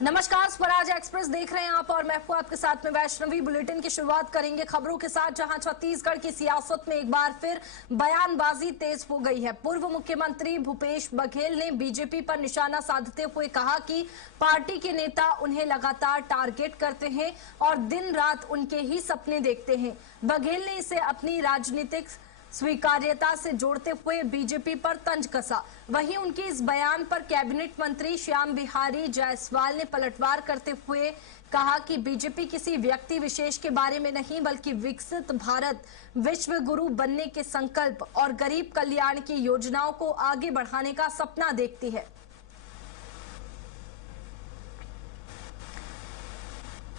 नमस्कार, स्वराज एक्सप्रेस देख रहे हैं आप और मैं हूं आपके साथ में वैष्णवी। बुलेटिन की शुरुआत करेंगे खबरों के साथ, जहां छत्तीसगढ़ की सियासत में एक बार फिर बयानबाजी तेज हो गई है। पूर्व मुख्यमंत्री भूपेश बघेल ने बीजेपी पर निशाना साधते हुए कहा कि पार्टी के नेता उन्हें लगातार टारगेट करते हैं और दिन रात उनके ही सपने देखते हैं। बघेल ने इसे अपनी राजनीतिक स्वीकार्यता से जोड़ते हुए बीजेपी पर तंज कसा। वहीं उनके इस बयान पर कैबिनेट मंत्री श्याम बिहारी जायसवाल ने पलटवार करते हुए कहा कि बीजेपी किसी व्यक्ति विशेष के बारे में नहीं, बल्कि विकसित भारत, विश्व गुरु बनने के संकल्प और गरीब कल्याण की योजनाओं को आगे बढ़ाने का सपना देखती है।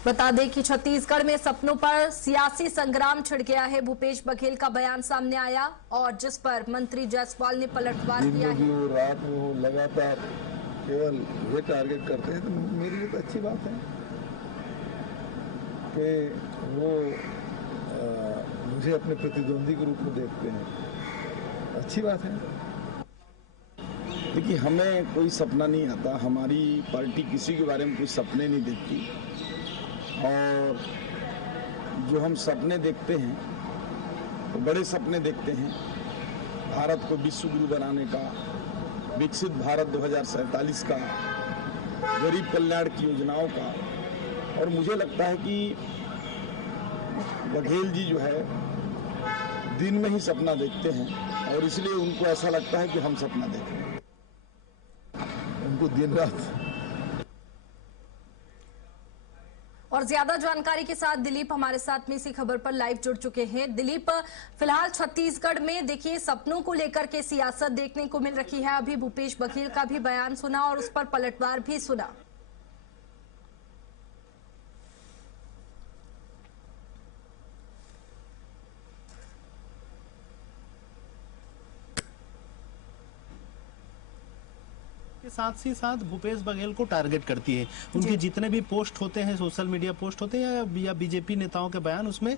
बता दें कि छत्तीसगढ़ में सपनों पर सियासी संग्राम छिड़ गया है। भूपेश बघेल का बयान सामने आया और जिस पर मंत्री जायसवाल ने पलटवार किया है। रात में वो लगातार केवल ये टारगेट करते हैं, तो मेरे लिए तो अच्छी बात है कि वो मुझे अपने प्रतिद्वंदी के रूप में देखते हैं। अच्छी बात है। देखिए, हमें कोई सपना नहीं आता, हमारी पार्टी किसी के बारे में कोई सपने नहीं देखती, और जो हम सपने देखते हैं तो बड़े सपने देखते हैं। भारत को विश्व गुरु बनाने का, विकसित भारत 2047 का, गरीब कल्याण की योजनाओं का। और मुझे लगता है कि बघेल जी जो है दिन में ही सपना देखते हैं और इसलिए उनको ऐसा लगता है कि हम सपना देख रहे हैं। उनको दिन रात। और ज्यादा जानकारी के साथ दिलीप हमारे साथ में इसी खबर पर लाइव जुड़ चुके हैं। दिलीप, फिलहाल छत्तीसगढ़ में देखिए सपनों को लेकर के सियासत देखने को मिल रही है। अभी भूपेश बघेल का भी बयान सुना और उस पर पलटवार भी सुना। के साथ ही साथ भूपेश बघेल को टारगेट करती है। उनके जितने भी पोस्ट होते हैं, सोशल मीडिया पोस्ट होते हैं या बीजेपी नेताओं के बयान, उसमें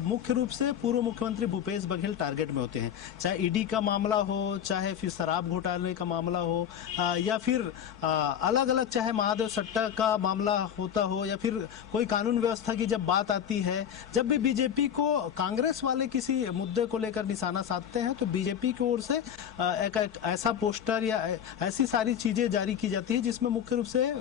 मुख्य रूप से पूर्व मुख्यमंत्री भूपेश बघेल टारगेट में होते हैं। चाहे ईडी का मामला हो, चाहे फिर शराब घोटाले का मामला हो, या फिर अलग अलग चाहे महादेव सट्टा का मामला होता हो, या फिर कोई कानून व्यवस्था की जब बात आती है, जब भी बीजेपी को कांग्रेस वाले किसी मुद्दे को लेकर निशाना साधते हैं तो बीजेपी की ओर से एक ऐसा पोस्टर या ऐसी सारी चीजें जारी की जाती है जिसमें मुख्य रूप से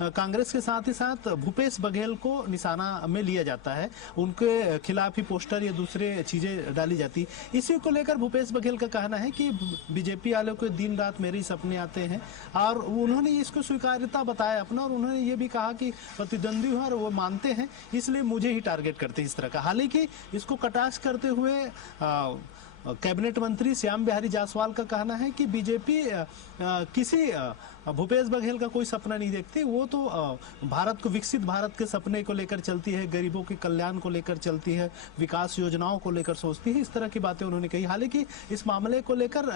कांग्रेस के साथ ही साथ भूपेश बघेल को निशाना में लिया जाता है। उनके खिलाफ ही पोस्टर या दूसरे चीजें डाली जाती। इसी को लेकर भूपेश बघेल का कहना है कि बीजेपी वालों को दिन रात मेरे ही सपने आते हैं, और उन्होंने इसको स्वीकार्यता बताया अपना, और उन्होंने ये भी कहा कि प्रतिद्वंदी और वो मानते हैं, इसलिए मुझे ही टारगेट करते हैं इस तरह का। हालांकि इसको कटाक्ष करते हुए कैबिनेट मंत्री श्याम बिहारी जायसवाल का कहना है कि बीजेपी किसी भूपेश बघेल का कोई सपना नहीं देखती। वो तो भारत को, विकसित भारत के सपने को लेकर चलती है, गरीबों के कल्याण को लेकर चलती है, विकास योजनाओं को लेकर सोचती है। इस तरह की बातें उन्होंने कही। हालांकि इस मामले को लेकर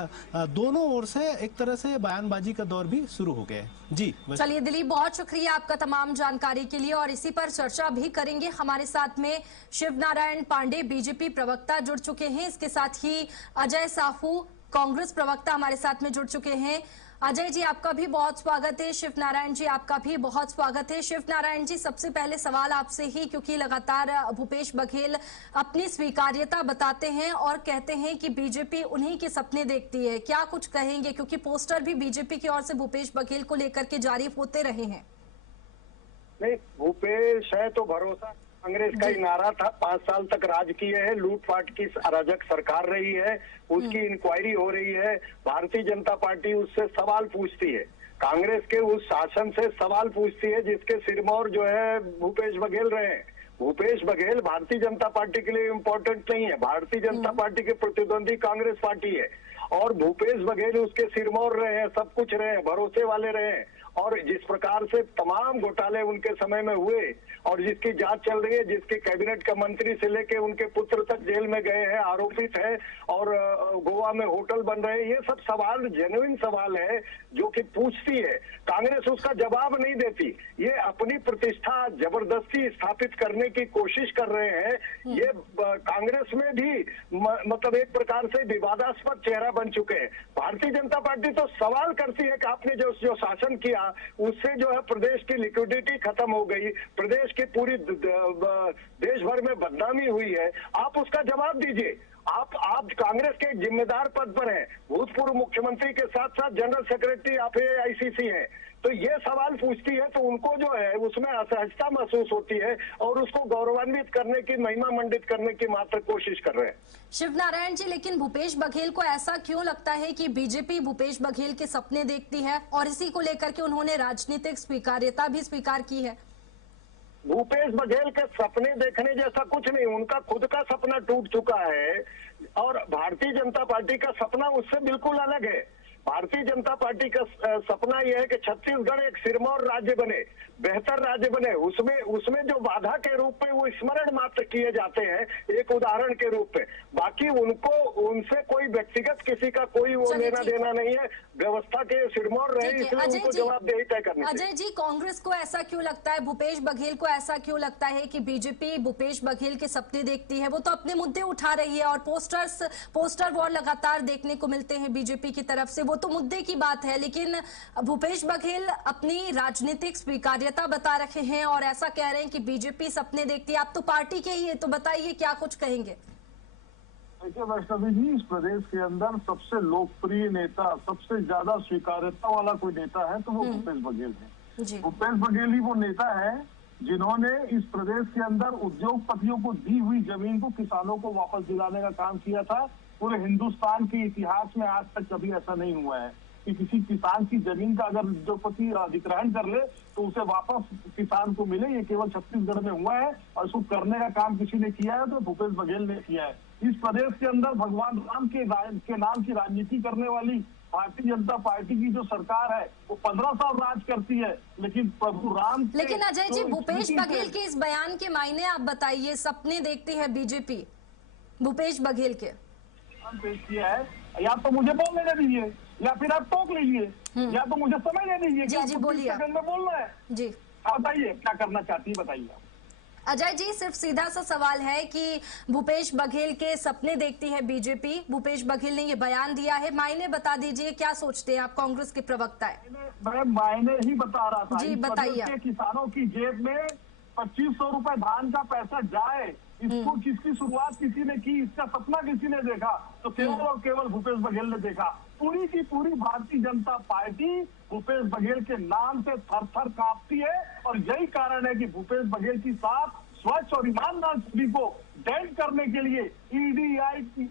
दोनों ओर से एक तरह से बयानबाजी का दौर भी शुरू हो गया है। जी चलिए दिलीप, बहुत शुक्रिया आपका तमाम जानकारी के लिए, और इसी पर चर्चा भी करेंगे। हमारे साथ में शिव नारायण पांडे बीजेपी प्रवक्ता जुड़ चुके हैं, इसके साथ ही अजय साहू कांग्रेस प्रवक्ता हमारे साथ में जुड़ चुके हैं। अजय जी, आपका भी बहुत स्वागत है। शिव नारायण जी, आपका भी बहुत स्वागत है। शिव नारायण जी, सबसे पहले सवाल आपसे ही, क्योंकि लगातार भूपेश बघेल अपनी स्वीकार्यता बताते हैं और कहते हैं कि बीजेपी उन्हीं के सपने देखती है। क्या कुछ कहेंगे, क्योंकि पोस्टर भी बीजेपी की ओर से भूपेश बघेल को लेकर के जारी होते रहे हैं? नहीं, भूपेश है तो भरोसा कांग्रेस का ही नारा था। 5 साल तक राज किए हैं, लूटपाट की अराजक सरकार रही है, उसकी इंक्वायरी हो रही है। भारतीय जनता पार्टी उससे सवाल पूछती है, कांग्रेस के उस शासन से सवाल पूछती है जिसके सिरमौर जो है भूपेश बघेल रहे हैं। भूपेश बघेल भारतीय जनता पार्टी के लिए इम्पोर्टेंट नहीं है, भारतीय जनता पार्टी के प्रतिद्वंदी कांग्रेस पार्टी है, और भूपेश बघेल उसके सिरमौर रहे हैं, सब कुछ रहे हैं, भरोसे वाले रहे हैं। और जिस प्रकार से तमाम घोटाले उनके समय में हुए और जिसकी जांच चल रही है, जिसके कैबिनेट का मंत्री से लेके उनके पुत्र तक जेल में गए हैं, आरोपित है, और गोवा में होटल बन रहे हैं, ये सब सवाल जेन्युइन सवाल है जो कि पूछती है। कांग्रेस उसका जवाब नहीं देती। ये अपनी प्रतिष्ठा जबरदस्ती स्थापित करने की कोशिश कर रहे हैं। ये कांग्रेस में भी मतलब एक प्रकार से विवादास्पद चेहरा बन चुके हैं। भारतीय जनता पार्टी तो सवाल करती है कि आपने जो शासन किया किया, उससे जो है प्रदेश की लिक्विडिटी खत्म हो गई, प्रदेश की पूरी देश भर में बदनामी हुई है। आप उसका जवाब दीजिए। आप कांग्रेस के जिम्मेदार पद पर हैं, भूतपूर्व मुख्यमंत्री के साथ साथ जनरल सेक्रेटरी आप AICC हैं, तो ये सवाल पूछती है तो उनको जो है उसमें असहजता महसूस होती है और उसको गौरवान्वित करने की, महिमा मंडित करने की मात्र कोशिश कर रहे हैं। शिव नारायण जी, लेकिन भूपेश बघेल को ऐसा क्यों लगता है कि बीजेपी भूपेश बघेल के सपने देखती है और इसी को लेकर के उन्होंने राजनीतिक स्वीकार्यता भी स्वीकार की है? भूपेश बघेल के सपने देखने जैसा कुछ नहीं, उनका खुद का सपना टूट चुका है और भारतीय जनता पार्टी का सपना उससे बिल्कुल अलग है। भारतीय जनता पार्टी का सपना यह है कि छत्तीसगढ़ एक सिरमौर राज्य बने, बेहतर राज्य बने। उसमें जो बाधा के रूप में वो स्मरण मात्र किए जाते हैं, एक उदाहरण के रूप में। बाकी उनसे कोई व्यक्तिगत किसी का कोई वो लेना देना नहीं है। व्यवस्था के सिरमौर रहे, इसलिए उनको जवाबदेही तय करनी चाहिए। अजय जी, कांग्रेस को ऐसा क्यों लगता है, भूपेश बघेल को ऐसा क्यों लगता है कि बीजेपी भूपेश बघेल के सपने देखती है? वो तो अपने मुद्दे उठा रही है और पोस्टर वॉर लगातार देखने को मिलते हैं बीजेपी की तरफ से, वो तो मुद्दे की बात है। लेकिन भूपेश बघेल अपनी राजनीतिक स्वीकार्यता बता रहे हैं और ऐसा कह रहे हैं कि बीजेपी सपने देखती है। आप तो पार्टी के ही है, तो बताइए क्या कुछ कहेंगे? देखिए वैष्णवी जी, इस प्रदेश के अंदर सबसे लोकप्रिय नेता, सबसे ज्यादा स्वीकार्यता वाला कोई नेता है तो वो भूपेश बघेल है। भूपेश बघेल ही वो नेता है जिन्होंने इस प्रदेश के अंदर उद्योगपतियों को दी हुई जमीन को किसानों को वापस दिलाने का काम किया था। पूरे हिंदुस्तान के इतिहास में आज तक कभी ऐसा नहीं हुआ है कि किसी किसान की जमीन का अगर उद्योगपति अधिग्रहण कर ले तो उसे वापस किसान को मिले। ये केवल छत्तीसगढ़ में हुआ है और इसको करने का काम किसी ने किया है तो भूपेश बघेल ने किया है। इस प्रदेश के अंदर भगवान राम के नाम की राजनीति करने वाली भारतीय जनता पार्टी की जो सरकार है वो 15 साल राज करती है, लेकिन प्रभु राम। लेकिन अजय जी, भूपेश बघेल के इस बयान के मायने आप बताइए। सपने देखती है बीजेपी भूपेश बघेल के पेश किया है, या तो मुझे बोलने दे दीजिए या फिर आप टोक लीजिए, या तो मुझे समझ दे दीजिए। जी बोलिए। में बोलना है जी, बताइए क्या करना चाहती है, बताइए। अजय जी, सिर्फ सीधा सा सवाल है कि भूपेश बघेल के सपने देखती है बीजेपी, भूपेश बघेल ने ये बयान दिया है, मायने बता दीजिए, क्या सोचते हैं आप? कांग्रेस के प्रवक्ता है। मैं मायने ही बता रहा था। जी बताइए। किसानों की जेब में 2500 रुपए धान का पैसा जाए, इसको किसकी शुरुआत किसी ने की, इसका सपना किसी ने देखा तो केवल और केवल भूपेश बघेल ने देखा। पूरी की पूरी भारतीय जनता पार्टी भूपेश बघेल के नाम से थर थर कांपती है और यही कारण है कि भूपेश बघेल की साथ स्वच्छ और ईमानदार छवि को डेंट करने के लिए ED,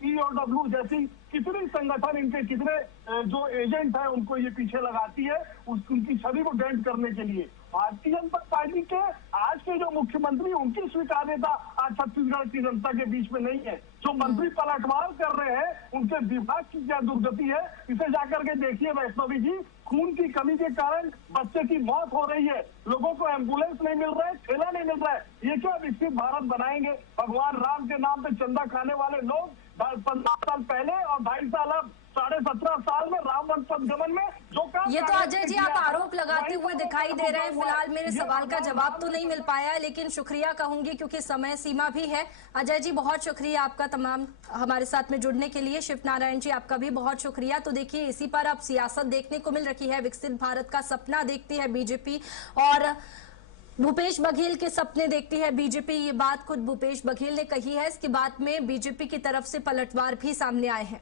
EOW जैसी कितने संगठन, इनके कितने जो एजेंट है उनको ये पीछे लगाती है उनकी छवि को डेंट करने के लिए। भारतीय जनता पार्टी के आज के जो मुख्यमंत्री, उनकी स्वीकार्यता आज छत्तीसगढ़ की जनता के बीच में नहीं है। जो मंत्री पलटवार कर रहे हैं उनके विभाग की क्या दुर्गति है, इसे जाकर के देखिए वैष्णवी जी। खून की कमी के कारण बच्चे की मौत हो रही है, लोगों को एम्बुलेंस नहीं मिल रहा है, ठेला नहीं मिल रहा है। ये क्या विकसित भारत बनाएंगे? भगवान राम के नाम पे चंदा खाने वाले लोग 15 साल पहले और 2.5 साल अब 17.5 साल में राम वंश पदगमन में जो काम। ये तो अजय जी आप आरोप लगाते हुए दिखाई दे रहे हैं। फिलहाल मेरे सवाल का जवाब तो नहीं मिल पाया, लेकिन शुक्रिया कहूंगी क्योंकि समय सीमा भी है। अजय जी बहुत शुक्रिया आपका तमाम हमारे साथ में जुड़ने के लिए। शिव नारायण जी आपका भी बहुत शुक्रिया। तो देखिए, इसी पर अब सियासत देखने को मिल रही है। विकसित भारत का सपना देखती है बीजेपी और भूपेश बघेल के सपने देखती है बीजेपी। ये बात खुद भूपेश बघेल ने कही है। इसके बाद में बीजेपी की तरफ से पलटवार भी सामने आए हैं।